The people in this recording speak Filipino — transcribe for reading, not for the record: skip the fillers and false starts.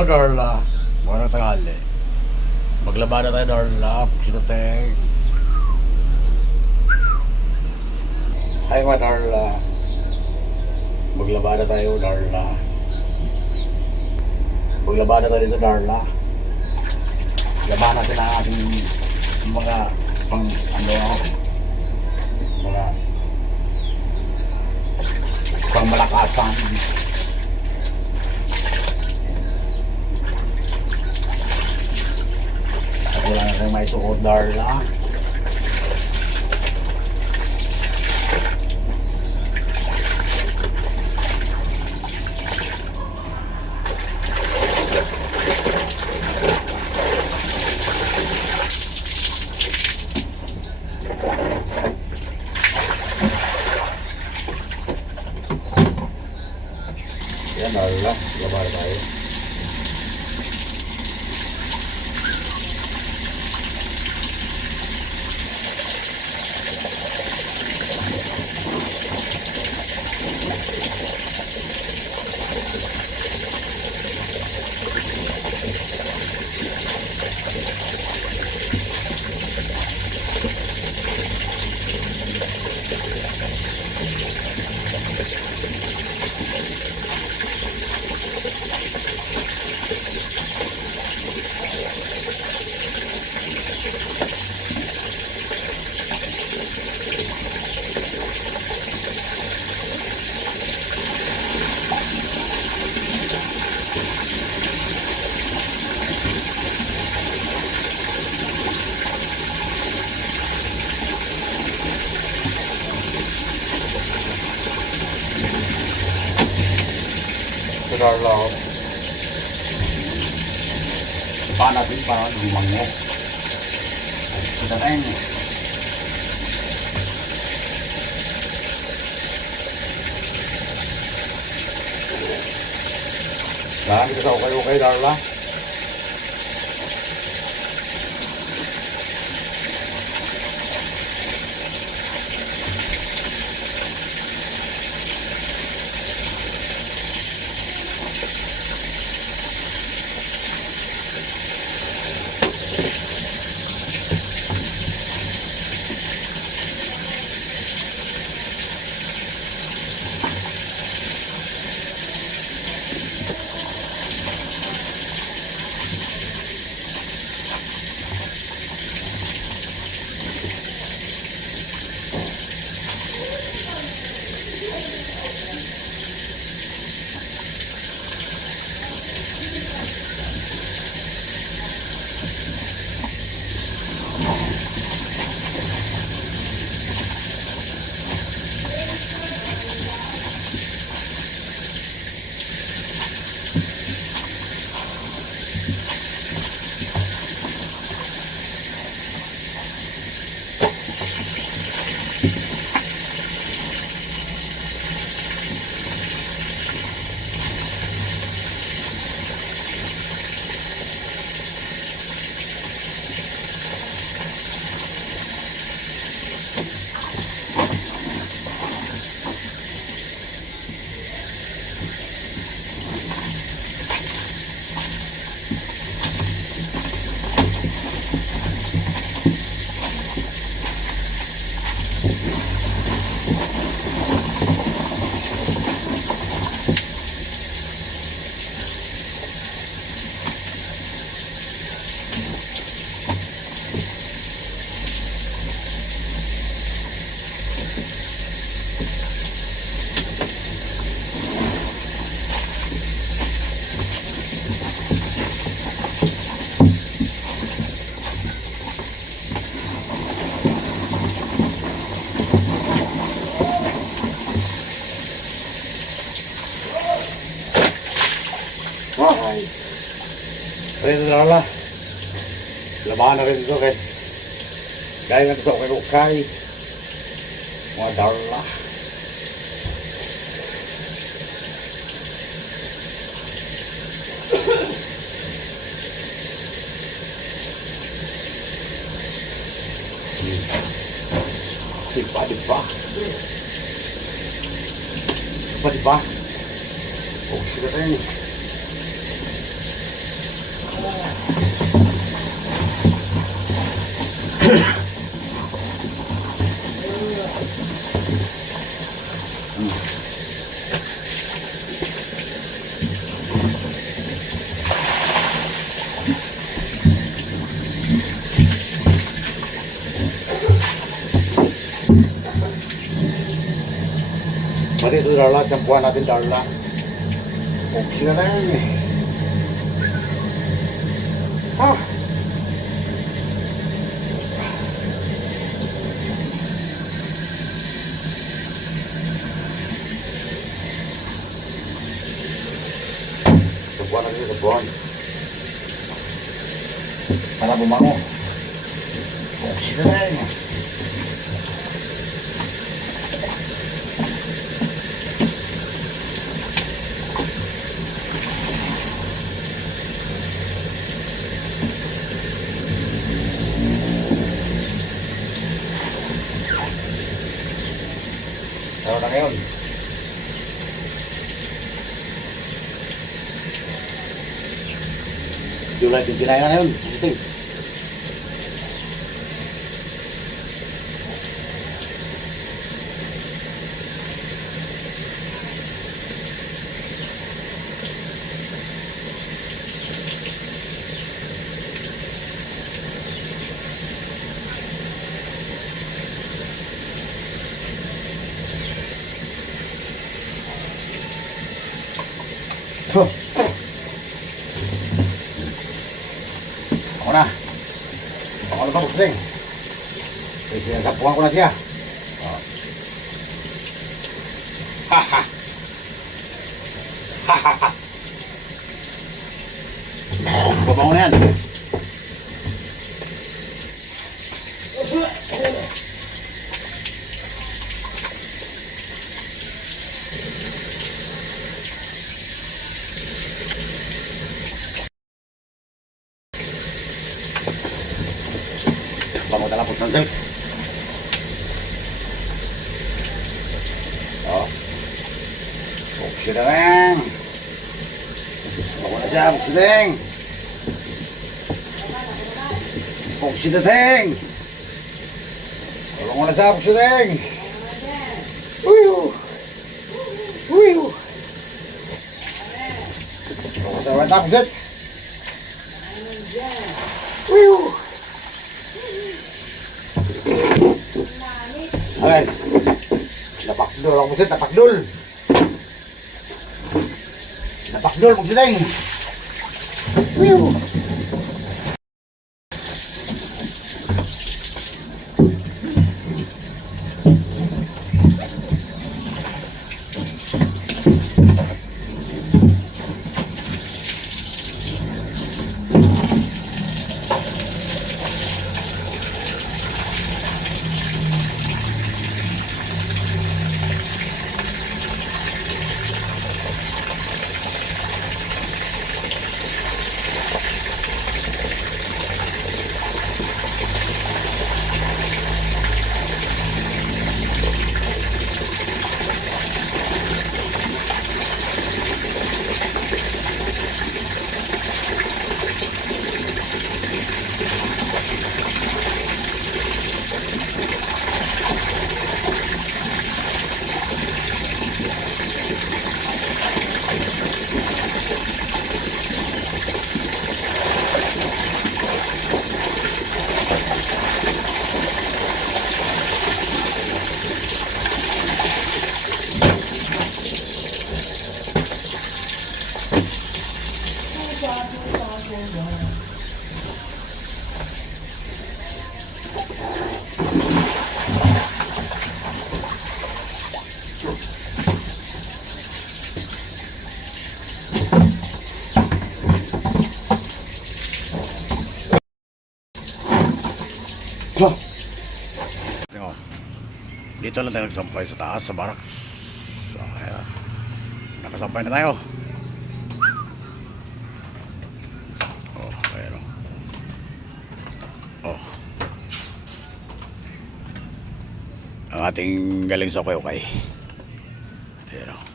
Hello, Darla. Magandang tanghali. Maglaba na tayo, Darla. Pugsitoteng. Hi, mga Darla. Maglaba na tayo, Darla. Maglaba na tayo dito, Darla. Labanan natin ang ating mga mga pangmalakasan. At wala na kayong may suot, Darla. Yan, Darla. Labar tayo. Darla, paano natin para lumanggo? Kita tayo. Dami kita okay, Darla. Ay, rin Darla. Labahan na rin ito dahil na ito kay Ukay. Mga Darla. Diba? Oh, sila rin. Ito darla, sampuan natin darla. Buksin na tayo eh. Ah! Sampuan natin sa buwan. Para bumango. Buksin na tayo eh. Ano na ngayon? July 29 na ngayon. Ito. So, ako na. Ako na ba buksing? Sinasapuan ko na siya. Ha ha. Ha ha ha. Babango na yan. Vamos a dar la porción del. Buksideng. Vamos na siya, buksideng. Buksideng. Vamos na siya, buksideng. Uyu. Uyu. Vamos na siya, buksid. Uyu. Ayan. Napakdol ako musit, napakdol. Napakdol, magsideng. Wiyo. Dito lang tayo nagsampay sa taas, sa barracks. So, ayan. Nakasampay na tayo. Oh, ayan o. Oh. Ang ating galing sa ukay-ukay. Ayan o.